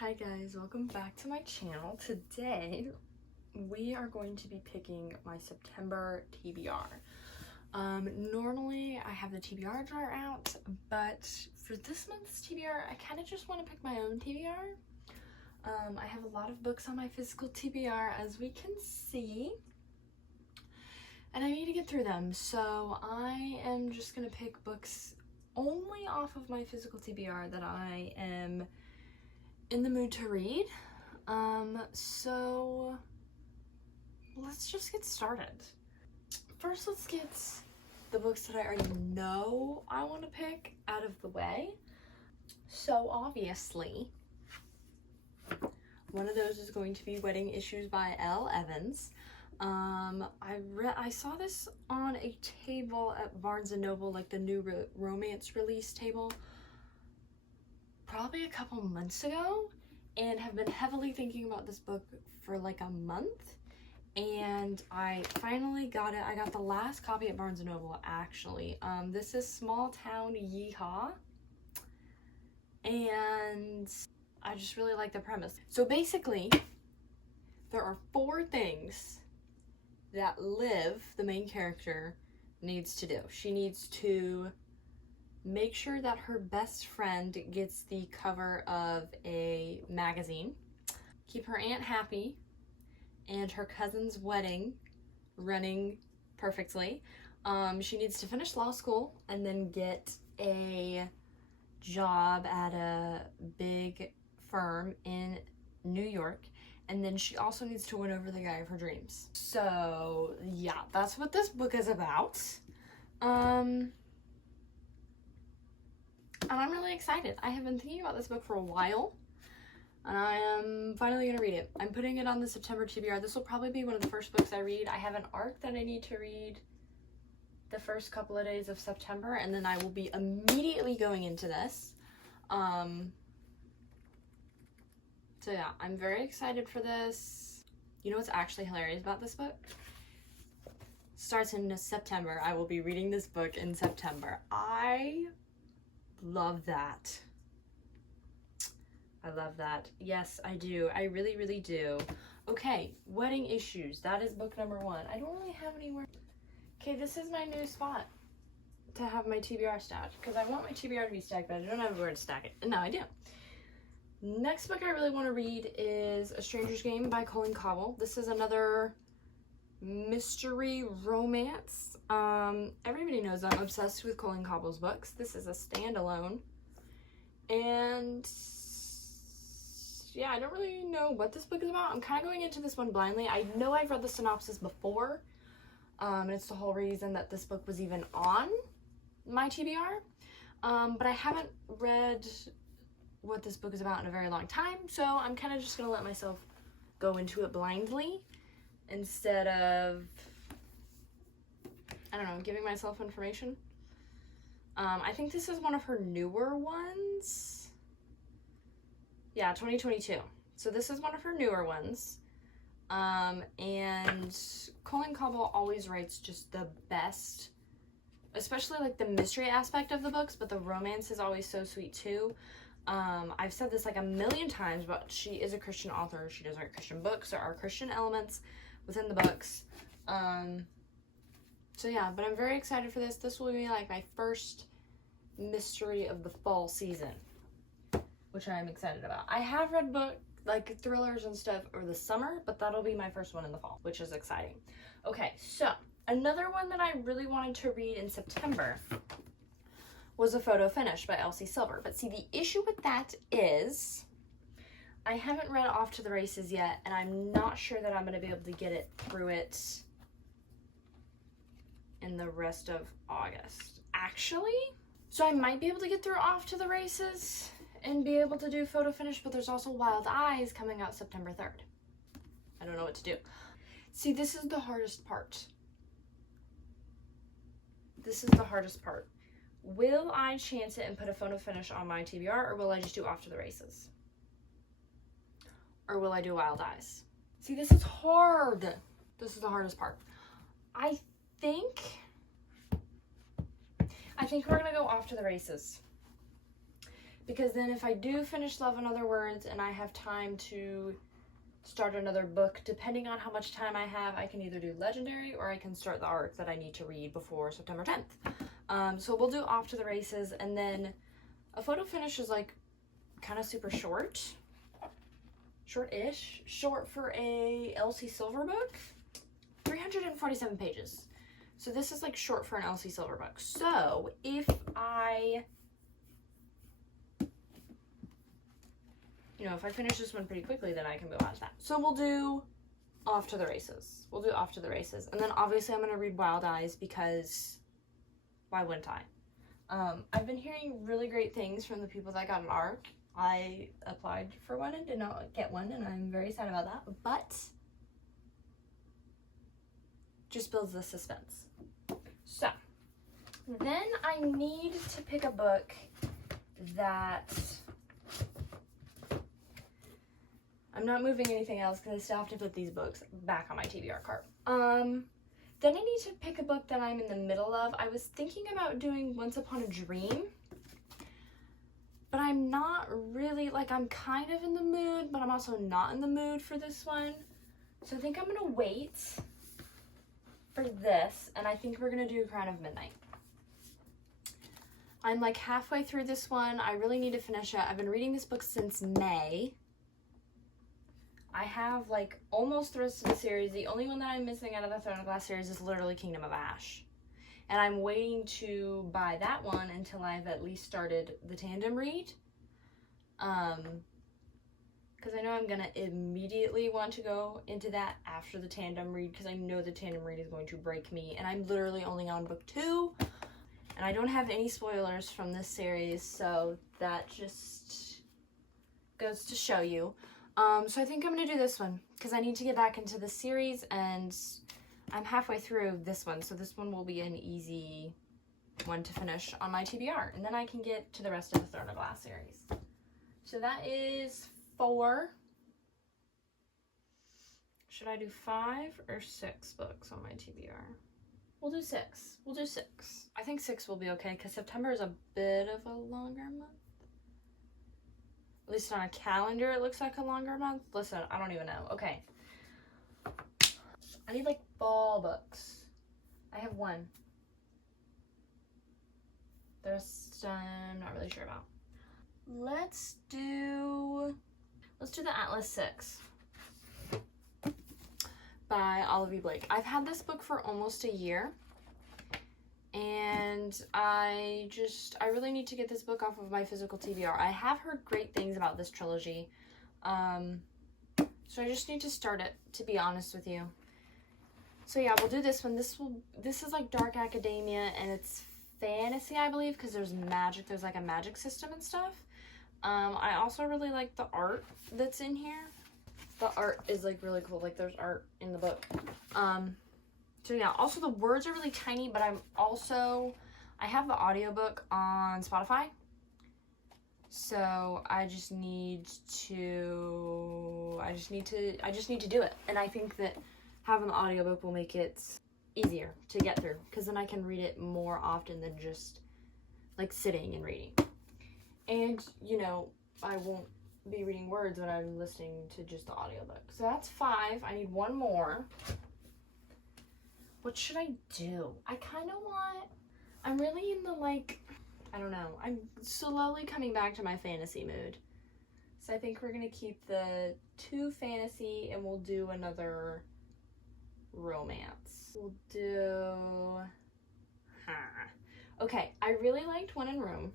Hi guys, welcome back to my channel. Today we are going to be picking my September TBR. Normally I have the TBR jar out, but for this month's TBR I kind of just want to pick my own TBR. I have a lot of books on my physical TBR, as we can see, and I need to get through them, so I am just going to pick books only off of my physical TBR that I am in the mood to read. So let's just get started. First, let's get the books that I already know I want to pick out of the way. So obviously, one of those is going to be Wedding Issues by Elle Evans. I saw this on a table at Barnes & Noble, like the new romance release table, probably a couple months ago, and have been heavily thinking about this book for like a month, and I finally got it. I got the last copy at Barnes & Noble, actually. This is Small Town Yeehaw, and I just really like the premise. So basically, there are 4 things that Liv, the main character, needs to do. She needs to make sure that her best friend gets the cover of a magazine, keep her aunt happy, and her cousin's wedding running perfectly. She needs to finish law school and then get a job at a big firm in New York. And then she also needs to win over the guy of her dreams. So yeah, that's what this book is about. And I'm really excited. I have been thinking about this book for a while, and I am finally going to read it. I'm putting it on the September TBR. This will probably be one of the first books I read. I have an arc that I need to read the first couple of days of September, and then I will be immediately going into this. So yeah, I'm very excited for this. You know what's actually hilarious about this book? Starts in September. I will be reading this book in September. I love that. I love that. Yes, I do. I really, really do. Okay, Wedding Issues. That is book number 1. I don't really have anywhere. Okay, this is my new spot to have my TBR stacked, because I want my TBR to be stacked, but I don't have where to stack it. And now I do. Next book I really want to read is A Stranger's Game by Colleen Cobble. This is another mystery romance. Everybody knows I'm obsessed with Colleen Cobble's books. This is a standalone, and yeah, I don't really know what this book is about. I'm kind of going into this one blindly. I know I've read the synopsis before, and it's the whole reason that this book was even on my TBR, but I haven't read what this book is about in a very long time, so I'm kind of just gonna let myself go into it blindly instead of, I don't know, giving myself information. I think this is one of her newer ones. Yeah, 2022. So this is one of her newer ones. And Colleen Cobble always writes just the best, especially like the mystery aspect of the books, but the romance is always so sweet too. I've said this like a million times, but she is a Christian author. She does write Christian books. There are Christian elements within the books. So yeah, but I'm very excited for this. This will be like my first mystery of the fall season, which I'm excited about. I have read like thrillers and stuff over the summer, but that'll be my first one in the fall, which is exciting. Okay, so another one that I really wanted to read in September was A Photo Finish by Elsie Silver. But see, the issue with that is I haven't read Off to the Races yet, and I'm not sure that I'm going to be able to get it through it in the rest of August, actually. So I might be able to get through Off to the Races and be able to do Photo Finish, but there's also Wild Eyes coming out September 3rd. I don't know what to do. See, this is the hardest part. This is the hardest part. Will I chance it and put a Photo Finish on my TBR, or will I just do Off to the Races? Or will I do Wild Eyes? See, this is hard. This is the hardest part. I think we're gonna go Off to the Races, because then if I do finish Love in Other Words and I have time to start another book, depending on how much time I have, I can either do Legendary or I can start the arc that I need to read before September 10th. So we'll do Off to the Races, and then a photo finish is like kind of super short-ish, short for a Elsie Silver book, 347 pages. So this is like short for an Elsie Silver book. So if I, if I finish this one pretty quickly, then I can move on to that. So we'll do Off to the Races. We'll do Off to the Races. And then obviously I'm going to read Wild Eyes, because why wouldn't I? I've been hearing really great things from the people that got an ARC. I applied for one and did not get one, and I'm very sad about that, but just builds the suspense. So then I need to pick a book that I'm not moving anything else because I still have to put these books back on my TBR cart. Then I need to pick a book that I'm in the middle of. I was thinking about doing Once Upon a Dream, but I'm not really, like, I'm kind of in the mood, but I'm also not in the mood for this one. So I think I'm gonna wait for this, and I think we're gonna do Crown of Midnight. I'm like halfway through this one. I really need to finish it. I've been reading this book since May. I have like almost the rest of the series. The only one that I'm missing out of the Throne of Glass series is literally Kingdom of Ash. And I'm waiting to buy that one until I've at least started the tandem read. Because I know I'm going to immediately want to go into that after the tandem read, because I know the tandem read is going to break me. And I'm literally only on book 2. And I don't have any spoilers from this series, so that just goes to show you. So I think I'm going to do this one, because I need to get back into the series, and I'm halfway through this one, so this one will be an easy one to finish on my TBR, and then I can get to the rest of the Throne of Glass series. So that is 4. Should I do 5 or 6 books on my TBR? We'll do 6. We'll do 6. I think 6 will be okay, because September is a bit of a longer month. At least on a calendar, it looks like a longer month. Listen, I don't even know. Okay. I need, like, fall books. I have one. The rest, I'm not really sure about. Let's do the Atlas 6 by Olivia Blake. I've had this book for almost a year. And I really need to get this book off of my physical TBR. I have heard great things about this trilogy. So I just need to start it, to be honest with you. So yeah, we'll do this one. This is like dark academia, and it's fantasy, I believe, because there's magic. There's like a magic system and stuff. I also really like the art that's in here. The art is like really cool. Like there's art in the book. So yeah, also the words are really tiny, but I have the audiobook on Spotify. So I just need to do it. And I think that having the audiobook will make it easier to get through, because then I can read it more often than just like sitting and reading. And, I won't be reading words when I'm listening to just the audiobook. So that's 5. I need one more. What should I do? I'm really in the, like, I don't know. I'm slowly coming back to my fantasy mood. So I think we're going to keep the 2 fantasy, and we'll do another romance. We'll do, okay, I really liked When in Rome.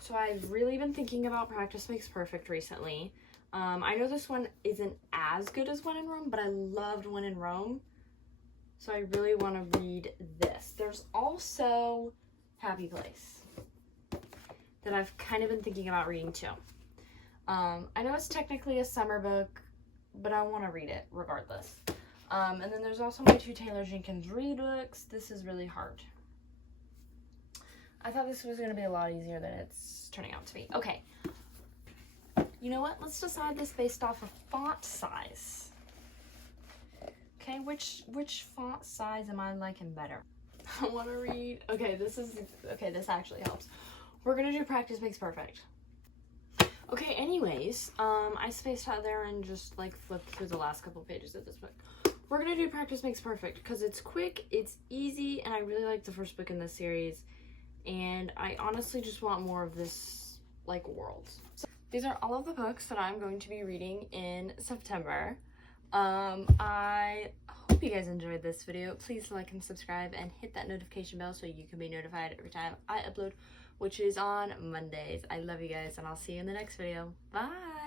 So I've really been thinking about Practice Makes Perfect recently. I know this one isn't as good as When in Rome, but I loved When in Rome. So I really want to read this. There's also Happy Place that I've kind of been thinking about reading too. I know it's technically a summer book, but I want to read it regardless. And then there's also my 2 Taylor Jenkins Reid books. This is really hard. I thought this was going to be a lot easier than it's turning out to be. Okay. You know what? Let's decide this based off of font size. Okay, which font size am I liking better? I want to read... Okay, this actually helps. we're gonna do practice makes perfect. Okay, anyways, I spaced out there and just like flipped through the last couple pages of this book. We're gonna do practice makes perfect because it's quick, it's easy, and I really like the first book in this series, and I honestly just want more of this like world. So these are all of the books that I'm going to be reading in September. I hope you guys enjoyed this video. Please like and subscribe and hit that notification bell so you can be notified every time I upload, which is on Mondays. I love you guys, and I'll see you in the next video. Bye!